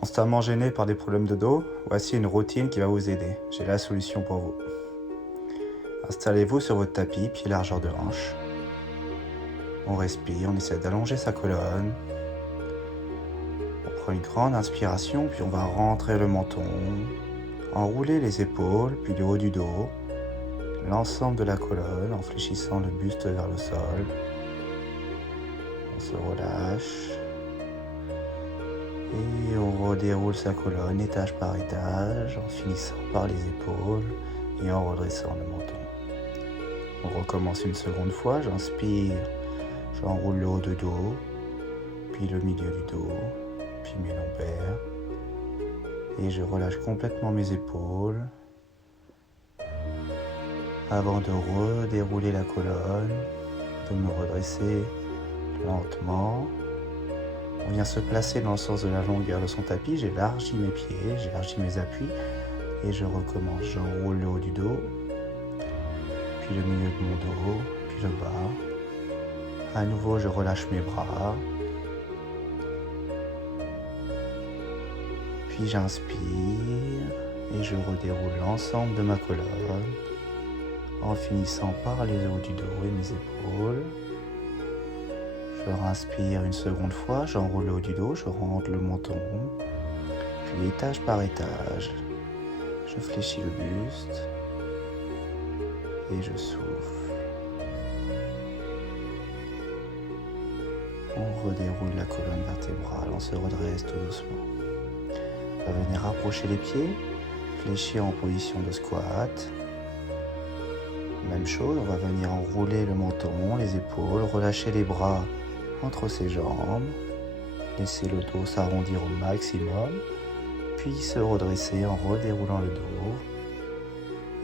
Constamment gêné par des problèmes de dos, voici une routine qui va vous aider. J'ai la solution pour vous. Installez-vous sur votre tapis, pied largeur de hanche. On respire, on essaie d'allonger sa colonne. On prend une grande inspiration, puis on va rentrer le menton, enrouler les épaules, puis le haut du dos, l'ensemble de la colonne en fléchissant le buste vers le sol. On se relâche. Et on redéroule sa colonne étage par étage en finissant par les épaules et en redressant le menton. On recommence une seconde fois, j'inspire, j'enroule le haut du dos, puis le milieu du dos, puis mes lombaires. Et je relâche complètement mes épaules avant de redérouler la colonne, de me redresser lentement. On vient se placer dans le sens de la longueur de son tapis, j'élargis mes pieds, j'élargis mes appuis et je recommence. J'enroule le haut du dos, puis le milieu de mon dos, puis le bas. À nouveau, je relâche mes bras, puis j'inspire et je redéroule l'ensemble de ma colonne en finissant par les hauts du dos et mes épaules. Je inspire une seconde fois, j'enroule le haut du dos, je rentre le menton, puis étage par étage, je fléchis le buste et je souffle. On redéroule la colonne vertébrale, on se redresse tout doucement. On va venir rapprocher les pieds, fléchir en position de squat. Même chose, on va venir enrouler le menton, les épaules, relâcher les bras entre ses jambes, laisser le dos s'arrondir au maximum, puis se redresser en redéroulant le dos.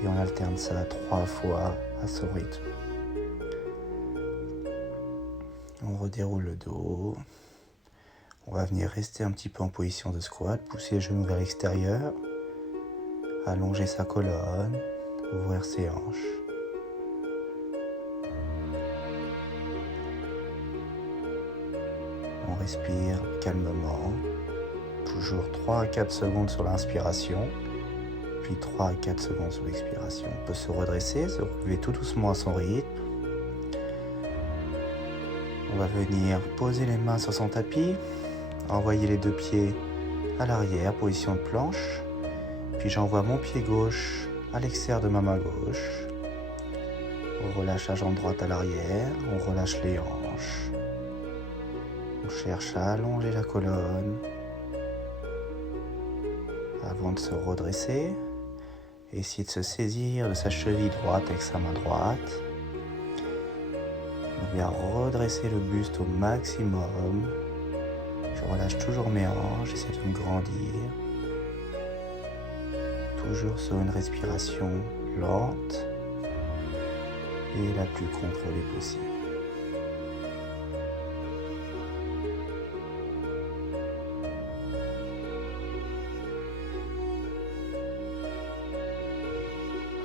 Et on alterne ça 3 fois à son rythme. On redéroule le dos. On va venir rester un petit peu en position de squat, pousser les genoux vers l'extérieur, allonger sa colonne, ouvrir ses hanches. On respire calmement, toujours 3 à 4 secondes sur l'inspiration, puis 3 à 4 secondes sur l'expiration. On peut se redresser, se relever tout doucement à son rythme. On va venir poser les mains sur son tapis, envoyer les 2 pieds à l'arrière, position de planche, puis j'envoie mon pied gauche à l'extérieur de ma main gauche. On relâche la jambe droite à l'arrière, on relâche les hanches. On cherche à allonger la colonne avant de se redresser. Essayer de se saisir de sa cheville droite avec sa main droite. On vient redresser le buste au maximum. Je relâche toujours mes hanches, j'essaie de me grandir. Toujours sur une respiration lente et la plus contrôlée possible.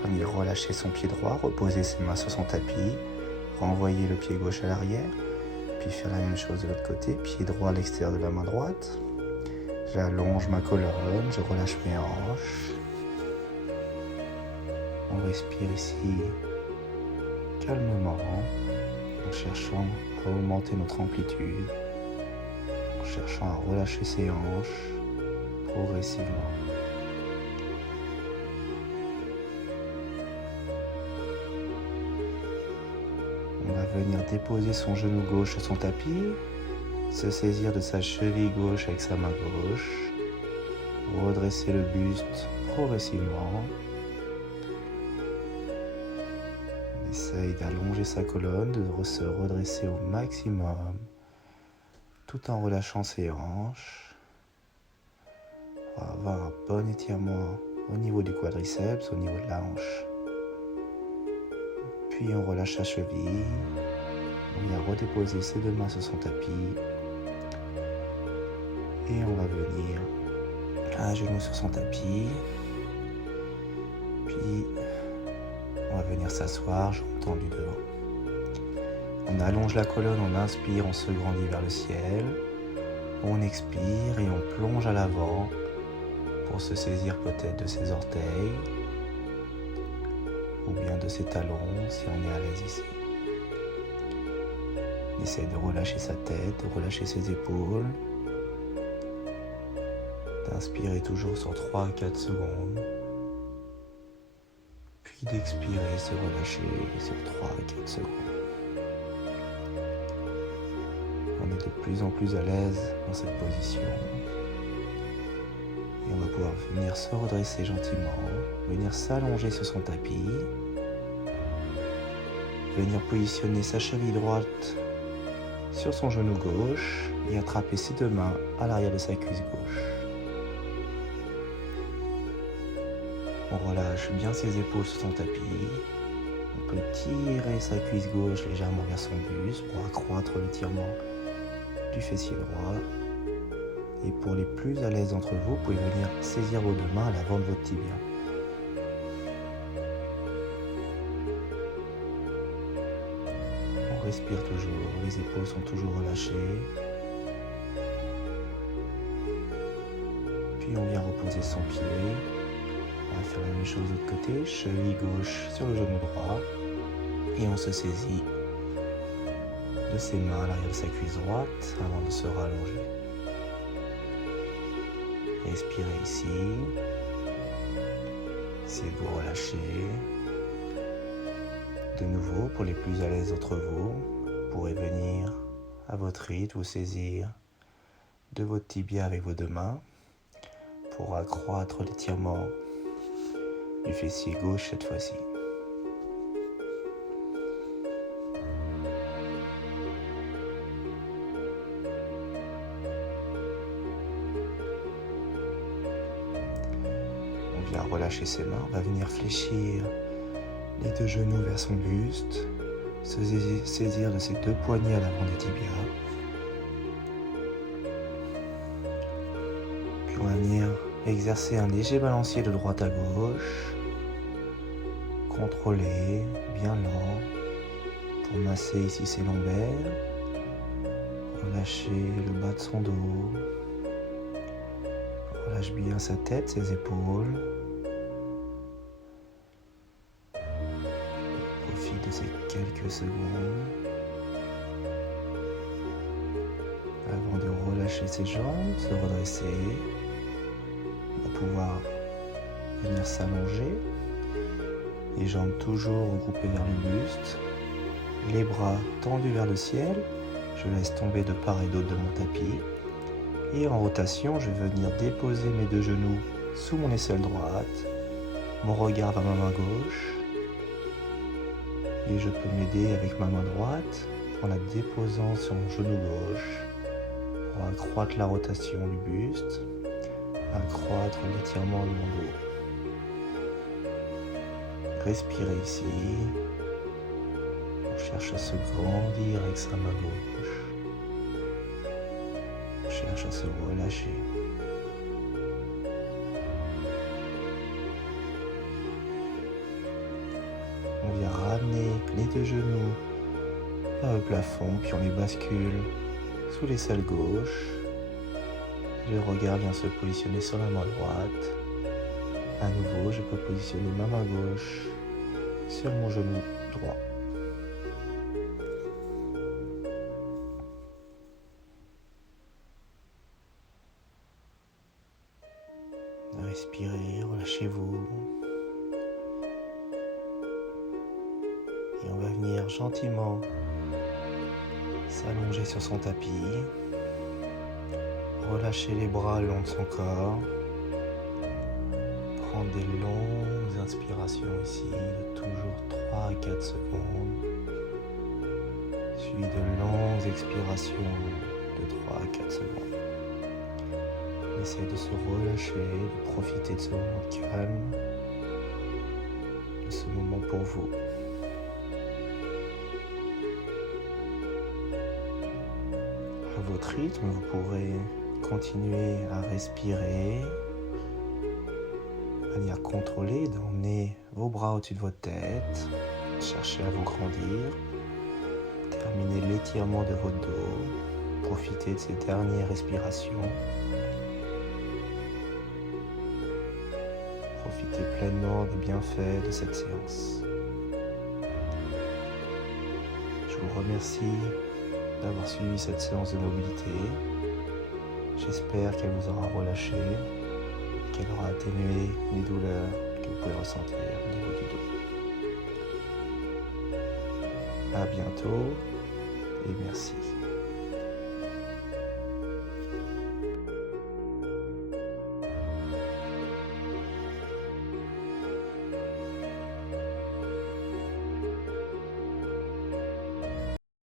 Venir relâcher son pied droit, reposer ses mains sur son tapis, renvoyer le pied gauche à l'arrière, puis faire la même chose de l'autre côté, pied droit à l'extérieur de la main droite. J'allonge ma colonne, je relâche mes hanches. On respire ici calmement, en cherchant à augmenter notre amplitude, en cherchant à relâcher ses hanches progressivement. On va venir déposer son genou gauche sur son tapis, se saisir de sa cheville gauche avec sa main gauche, redresser le buste progressivement. On essaye d'allonger sa colonne, de se redresser au maximum, tout en relâchant ses hanches. On va avoir un bon étirement au niveau du quadriceps, au niveau de la hanche. Puis on relâche sa cheville, on vient redéposer ses 2 mains sur son tapis et on va venir un genou sur son tapis, puis on va venir s'asseoir, jambes tendues devant. On allonge la colonne, on inspire, on se grandit vers le ciel, On expire et on plonge à l'avant pour se saisir peut-être de ses orteils ou bien de ses talons si on est à l'aise ici. On essaie de relâcher sa tête, de relâcher ses épaules, d'inspirer toujours sur 3 à 4 secondes, puis d'expirer, se relâcher sur 3 à 4 secondes. On est de plus en plus à l'aise dans cette position. Et on va pouvoir venir se redresser gentiment, venir s'allonger sur son tapis, venir positionner sa cheville droite sur son genou gauche et attraper ses deux mains à l'arrière de sa cuisse gauche. On relâche bien ses épaules sur son tapis. On peut tirer sa cuisse gauche légèrement vers son buste pour accroître l'étirement du fessier droit. Et pour les plus à l'aise d'entre vous, vous pouvez venir saisir vos deux mains à l'avant de votre tibia. On respire toujours, les épaules sont toujours relâchées. Puis on vient reposer son pied. On va faire la même chose de l'autre côté, cheville gauche sur le genou droit. Et on se saisit de ses mains à l'arrière de sa cuisse droite avant de se rallonger. Respirez ici. Essayez de vous relâcher. De nouveau, pour les plus à l'aise d'entre vous, vous pourrez venir à votre rythme vous saisir de votre tibia avec vos deux mains pour accroître l'étirement du fessier gauche cette fois-ci. On vient relâcher ses mains, on va venir fléchir les deux genoux vers son buste, se saisir de ses deux poignets à l'avant des tibias. Puis on va venir exercer un léger balancier de droite à gauche, contrôlé, bien lent, pour masser ici ses lombaires, relâcher le bas de son dos, relâche bien sa tête, ses épaules. Profite de ces quelques secondes avant de relâcher ses jambes, se redresser. On va pouvoir venir s'allonger, les jambes toujours regroupées vers le buste, les bras tendus vers le ciel. Je laisse tomber de part et d'autre de mon tapis. Et en rotation, je vais venir déposer mes deux genoux sous mon aisselle droite, mon regard vers ma main gauche. Et je peux m'aider avec ma main droite en la déposant sur mon genou gauche pour accroître la rotation du buste, accroître l'étirement de mon dos. Respirez ici. On cherche à se grandir avec sa main gauche. On cherche à se relâcher. On vient ramener les deux genoux vers le plafond, puis on les bascule sous l'aisselle gauche. Le regard vient se positionner sur la main droite. À nouveau, je peux positionner ma main gauche sur mon genou droit. Respirez, relâchez-vous. Et on va venir gentiment s'allonger sur son tapis. Relâcher les bras le long de son corps. Prendre des longues inspirations ici, de toujours 3 à 4 secondes. Suivi de longues expirations de 3 à 4 secondes. Essayez de se relâcher, de profiter de ce moment calme, de ce moment pour vous. À votre rythme, vous pourrez continuer à respirer de manière contrôlée, d'emmener vos bras au-dessus de votre tête, chercher à vous grandir, terminer l'étirement de votre dos, Profitez de ces dernières respirations. Profitez pleinement des bienfaits de cette séance. Je vous remercie d'avoir suivi cette séance de mobilité. J'espère qu'elle vous aura relâché, qu'elle aura atténué les douleurs que vous pouvez ressentir au niveau du dos. À bientôt et merci.